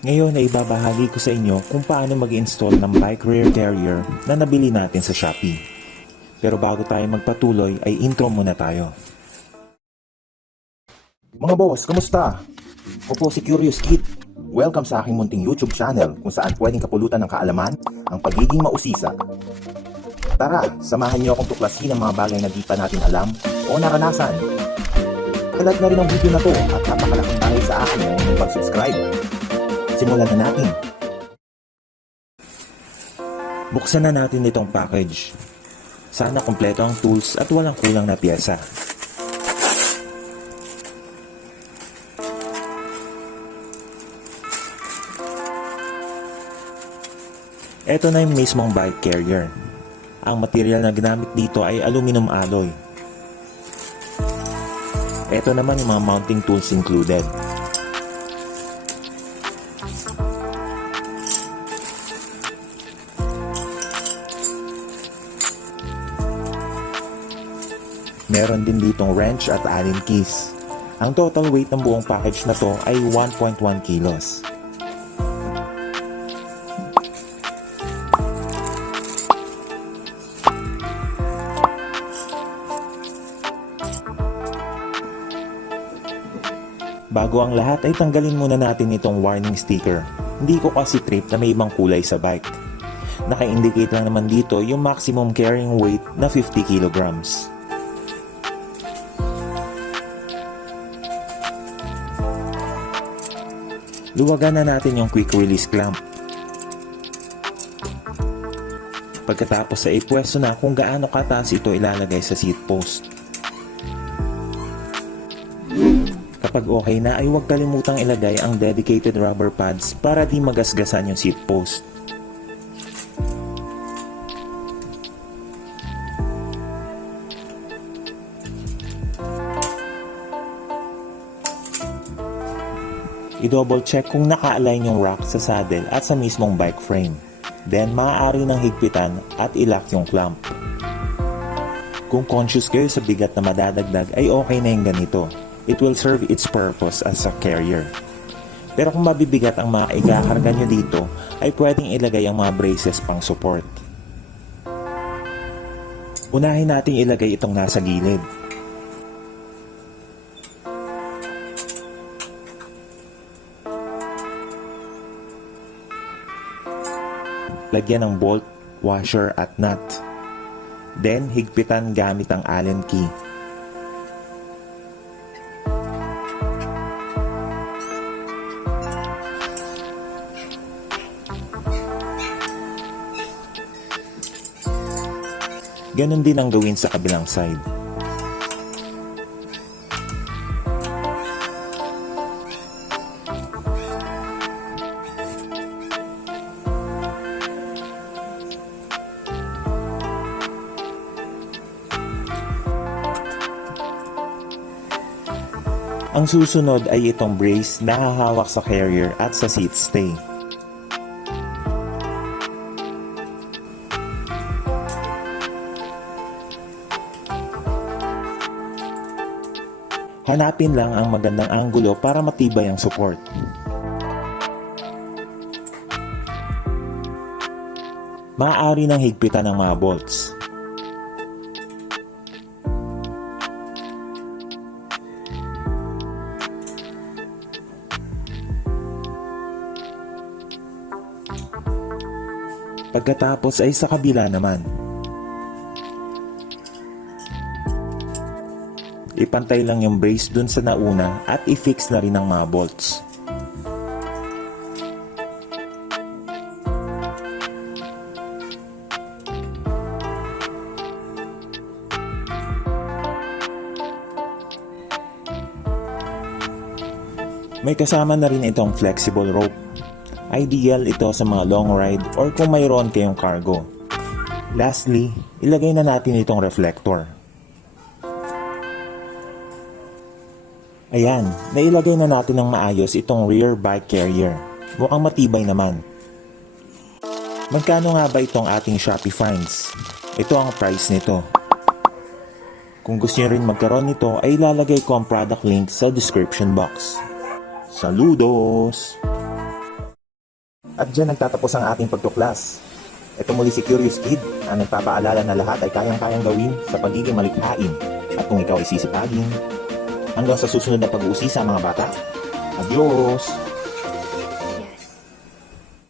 Ngayon ay ibabahagi ko sa inyo kung paano mag-install ng bike rear carrier na nabili natin sa Shopee. Pero bago tayo magpatuloy ay intro muna tayo. Mga boss, kamusta? Ako po si Curious Kid. Welcome sa aking munting YouTube channel kung saan pwedeng kapulutan ng kaalaman ang pagiging mausisa. Tara, samahan niyo akong tuklasin ang mga bagay na di pa natin alam o naranasan. Kalat na rin ang video na to at napakalaking bagay sa akin ang pag-subscribe. Simulan na natin. Buksan na natin itong package. Sana kompleto ang tools at walang kulang na pyesa. Ito na yung mismong bike carrier. Ang material na ginamit dito ay aluminum alloy. Ito naman yung mga mounting tools included. Meron din ditong wrench at Allen keys. Ang total weight ng buong package na to ay 1.1 kilos. Bago ang lahat ay tanggalin muna natin itong warning sticker. Hindi ko kasi trip na may ibang kulay sa bike. Naka-indicate lang naman dito yung maximum carrying weight na 50 kilograms. Luwagan na natin yung quick release clamp. Pagkatapos ay ipwesto na kung gaano kataas ito ilalagay sa seat post. Kapag okay na ay huwag kalimutang ilagay ang dedicated rubber pads para di magasgasan yung seat post. I-double check kung naka-align yung rack sa saddle at sa mismong bike frame. Then maaari nang higpitan at i-lock yung clamp. Kung conscious kayo sa bigat na madadagdag ay okay na yung ganito. It will serve its purpose as a carrier. Pero kung mabibigat ang mga ikakarga nyo dito, ay pwedeng ilagay ang mga braces pang support. Unahin natin ilagay itong nasa gilid. Lagyan ng bolt, washer at nut. Then higpitan gamit ang Allen key. Ganon din ang gawin sa kabilang side. Ang susunod ay itong brace na hahawak sa carrier at sa seat stay. Hanapin lang ang magandang anggulo para matibay ang support. Maaari nang higpitan ang mga bolts. Pagkatapos ay sa kabila naman. Ipantay lang yung brace dun sa nauna at i-fix na rin ang mga bolts. May kasama na rin itong flexible rope. Ideal ito sa mga long ride or kung mayroon kayong cargo. Lastly, ilagay na natin itong reflector. Ayan, nailagay na natin ng maayos itong rear bike carrier. Mukhang matibay naman. Magkano nga ba itong ating Shopee finds? Ito ang price nito. Kung gusto nyo rin magkaroon nito ay ilalagay ko ang product link sa description box. Saludos! At dyan nagtatapos ang ating pagtuklas. Ito muli si Curious Kid, ang nagpapaalala na lahat ay kayang-kayang gawin sa pagiging malikhain. At kung ikaw ay sisipagin, hanggang sa susunod na pag-uusisa mga bata. Adios!